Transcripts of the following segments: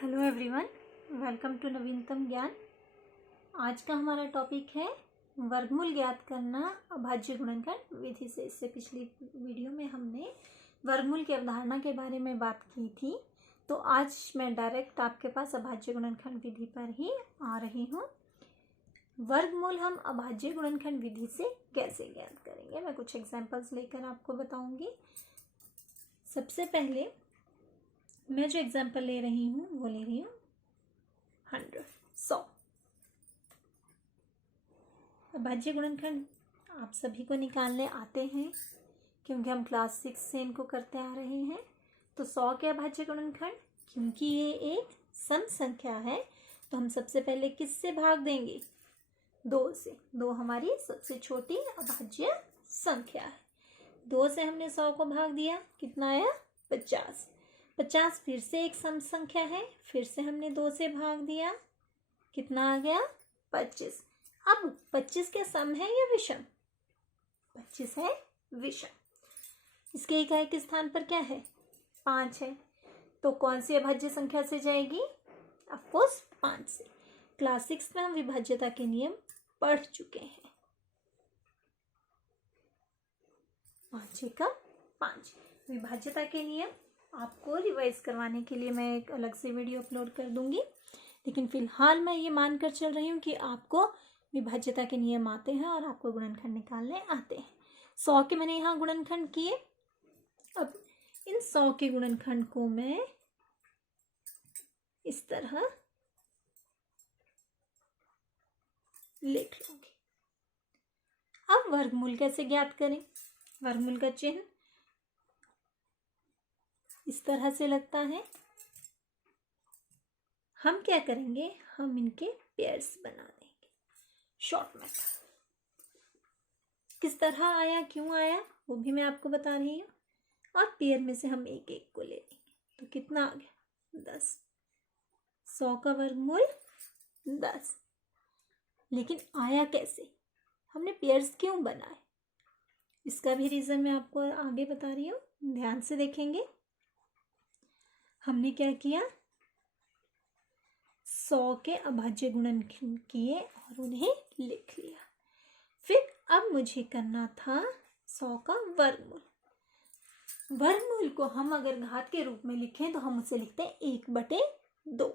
Hello everyone, welcome to नवीनतम ज्ञान। आज का हमारा टॉपिक है वर्गमूल ज्ञात करना अभाज्य गुणनखंड विधि से। इससे पिछली वीडियो में हमने वर्गमूल की अवधारणा के बारे में बात की थी, तो आज मैं डायरेक्ट आपके पास अभाज्य गुणनखंड विधि पर ही आ रही हूँ। वर्गमूल हम अभाज्य गुणनखंड विधि से कैसे ज्ञात करेंगे, मैं कुछ एग्जाम्पल्स लेकर आपको बताऊंगी। सबसे पहले मैं जो एग्जाम्पल ले रही हूँ वो ले रही हूँ 100। अभाज्य गुणनखंड आप सभी को निकालने आते हैं क्योंकि हम क्लास 6 से इनको करते आ रहे हैं। तो 100 के अभाज्य गुणनखंड, क्योंकि ये एक सम संख्या है तो हम सबसे पहले किससे भाग देंगे? 2 से। 2 हमारी सबसे छोटी अभाज्य संख्या है। 2 से हमने 100 को भाग दिया, कितना आया? 50। 50 फिर से एक सम संख्या है, फिर से हमने 2 से भाग दिया, कितना आ गया? 25। अब 25 क्या सम है या विषम? 25 है विषम। इसके इकाई के स्थान पर क्या है? 5 है। तो कौन सी अभाज्य संख्या से जाएगी? ऑफ कोर्स 5 से। क्लास 6 में हम विभाज्यता के नियम पढ़ चुके हैं। 5 विभाज्यता के नियम आपको रिवाइज करवाने के लिए मैं एक अलग से वीडियो अपलोड कर दूंगी, लेकिन फिलहाल मैं ये मानकर चल रही हूँ कि आपको विभाज्यता के नियम आते हैं और आपको गुणनखंड निकालने आते हैं। 100 के मैंने यहाँ गुणनखंड किए। अब इन 100 के गुणनखंड को मैं इस तरह लिख लूंगी। अब वर्गमूल कैसे ज्ञात करें? वर्गमूल का चिन्ह इस तरह से लगता है। हम क्या करेंगे? हम इनके पेयर्स बना देंगे। शॉर्ट मेथड किस तरह आया, क्यों आया, वो भी मैं आपको बता रही हूँ। और पेयर में से हम एक एक को ले लेंगे, तो कितना आ गया? 10। 100 का वर्गमूल 10। लेकिन आया कैसे? हमने पेयर्स क्यों बनाए? इसका भी रीजन मैं आपको आगे बता रही हूँ, ध्यान से देखेंगे। हमने क्या किया? 100 के अभाज्य गुणनखंड किए और उन्हें लिख लिया। फिर अब मुझे करना था 100 का वर्गमूल। वर्गमूल को हम अगर घात के रूप में लिखें तो हम उसे लिखते हैं 1/2।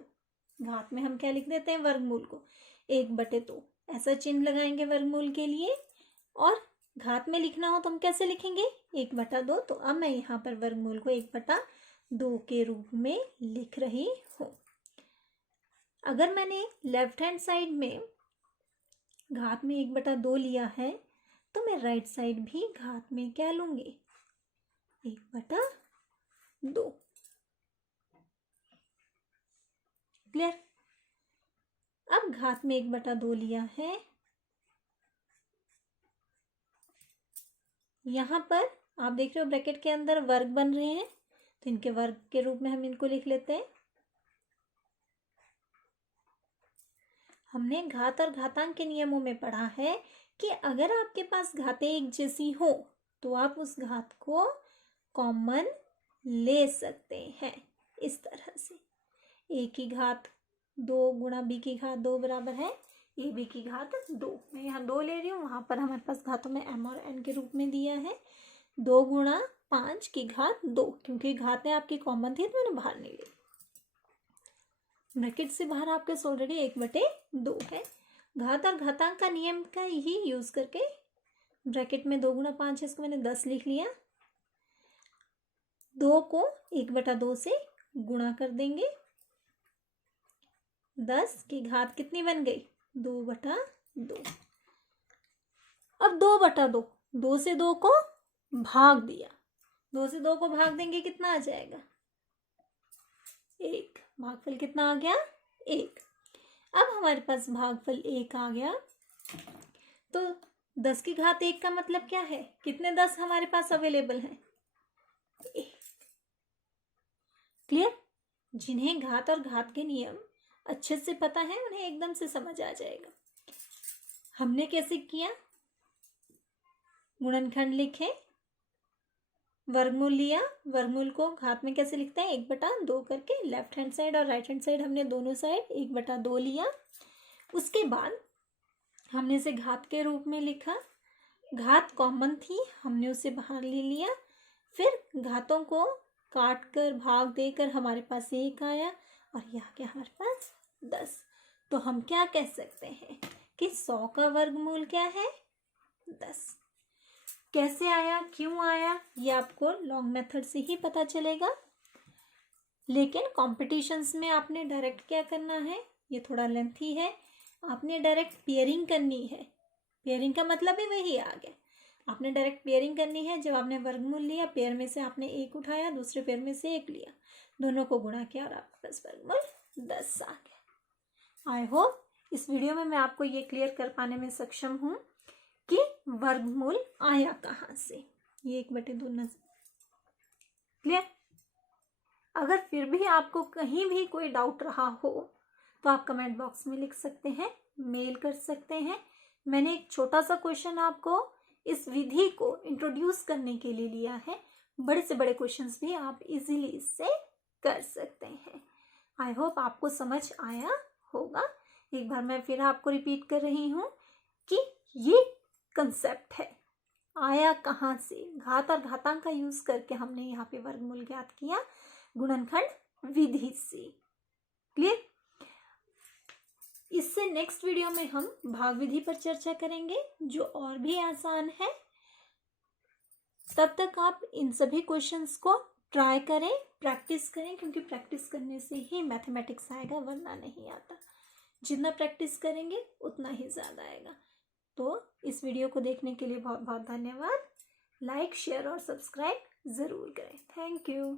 घात में हम क्या लिख देते हैं? वर्गमूल को 1/2 ऐसा चिन्ह लगाएंगे वर्गमूल के लिए। और घात में लिखना हो तो हम कैसे लिखेंगे? 1/2। तो अब मैं यहाँ पर वर्गमूल को 1/2 के रूप में लिख रही हूँ। अगर मैंने लेफ्ट हैंड साइड में घात में 1/2 लिया है तो मैं राइट साइड भी घात में क्या लूंगी? 1/2। क्लियर? अब घात में 1/2 लिया है, यहां पर आप देख रहे हो ब्रैकेट के अंदर वर्ग बन रहे हैं, तो इनके वर्ग के रूप में हम इनको लिख लेते हैं। हमने घात और घातांक के नियमों में पढ़ा है कि अगर आपके पास घातें एक जैसी हो तो आप उस घात को कॉमन ले सकते हैं इस तरह से। a की घात 2 गुणा b की घात 2 बराबर है ab की घात 2। मैं यहाँ 2 ले रही हूँ, वहां पर हमारे पास घातों में m और n के रूप में दिया है। 2 गुणा 5 की घात 2, क्योंकि घातें आपकी कॉमन थी तो मैंने बाहर नहीं ली। ब्रैकेट से बाहर आपके ऑलरेडी 1/2 है। घात और घातांक का नियम का ही यूज करके ब्रैकेट में 2 गुणा 5 है, इसको मैंने 10 लिख लिया। 2 को 1/2 से गुणा कर देंगे। 10 की घात कितनी बन गई? 2/2। अब 2/2, 2 से 2 को भाग दिया। 2 से 2 को भाग देंगे, कितना आ जाएगा? 1। भागफल कितना आ गया? 1। अब हमारे पास भागफल 1 आ गया, तो 10 की घात 1 का मतलब क्या है? कितने 10 हमारे पास अवेलेबल हैं? 1। क्लियर? जिन्हें घात और घात के नियम अच्छे से पता है उन्हें एकदम से समझ आ जाएगा। हमने कैसे किया? गुणनखंड लिखे, वर्गमूल लिया, वर्गमूल को घात में कैसे लिखते हैं, 1/2 करके। लेफ्ट हैंड साइड और राइट हैंड साइड हमने दोनों साइड 1/2 लिया। उसके बाद हमने इसे घात के रूप में लिखा, घात कॉमन थी, हमने उसे बाहर ले लिया। फिर घातों को काट कर भाग देकर हमारे पास 1 आया और यह आ गया हमारे पास 10। तो हम क्या कह सकते हैं कि 100 का वर्गमूल क्या है, 10। कैसे आया, क्यों आया, ये आपको लॉन्ग मेथड से ही पता चलेगा। लेकिन कॉम्पिटिशन्स में आपने डायरेक्ट क्या करना है, ये थोड़ा लेंथी है, आपने डायरेक्ट पेयरिंग करनी है। पेयरिंग का मतलब ही वही आ गया, आपने डायरेक्ट पेयरिंग करनी है। जब आपने वर्गमूल लिया, पेयर में से आपने 1 उठाया, दूसरे पेयर में से 1 लिया, दोनों को गुणा किया और आपके पास वर्गमूल 10 आ गया। आई होप इस वीडियो में मैं आपको ये क्लियर कर पाने में सक्षम हूँ कि वर्गमूल आया कहाँ से। ये 1/2 नजर क्लियर। अगर फिर भी आपको कहीं भी कोई डाउट रहा हो तो आप कमेंट बॉक्स में लिख सकते हैं, मेल कर सकते हैं। मैंने एक छोटा सा क्वेश्चन आपको इस विधि को इंट्रोड्यूस करने के लिए लिया है। बड़े से बड़े क्वेश्चंस भी आप इजीली इससे कर सकते हैं। आई होप आपको समझ आया होगा। एक बार मैं फिर आपको रिपीट कर रही हूँ कि ये कंसेप्ट है, आया कहाँ से, घात और घातांक का यूज करके हमने यहाँ पे वर्गमूल ज्ञात किया गुणनखंड विधि से। क्लियर। इससे नेक्स्ट वीडियो में हम भाग विधि पर चर्चा करेंगे जो और भी आसान है। तब तक आप इन सभी क्वेश्चंस को ट्राई करें, प्रैक्टिस करें, क्योंकि प्रैक्टिस करने से ही मैथमेटिक्स आएगा, वरना नहीं आता। जितना प्रैक्टिस करेंगे उतना ही ज़्यादा आएगा। तो इस वीडियो को देखने के लिए बहुत बहुत धन्यवाद। लाइक, शेयर और सब्सक्राइब ज़रूर करें। Thank you.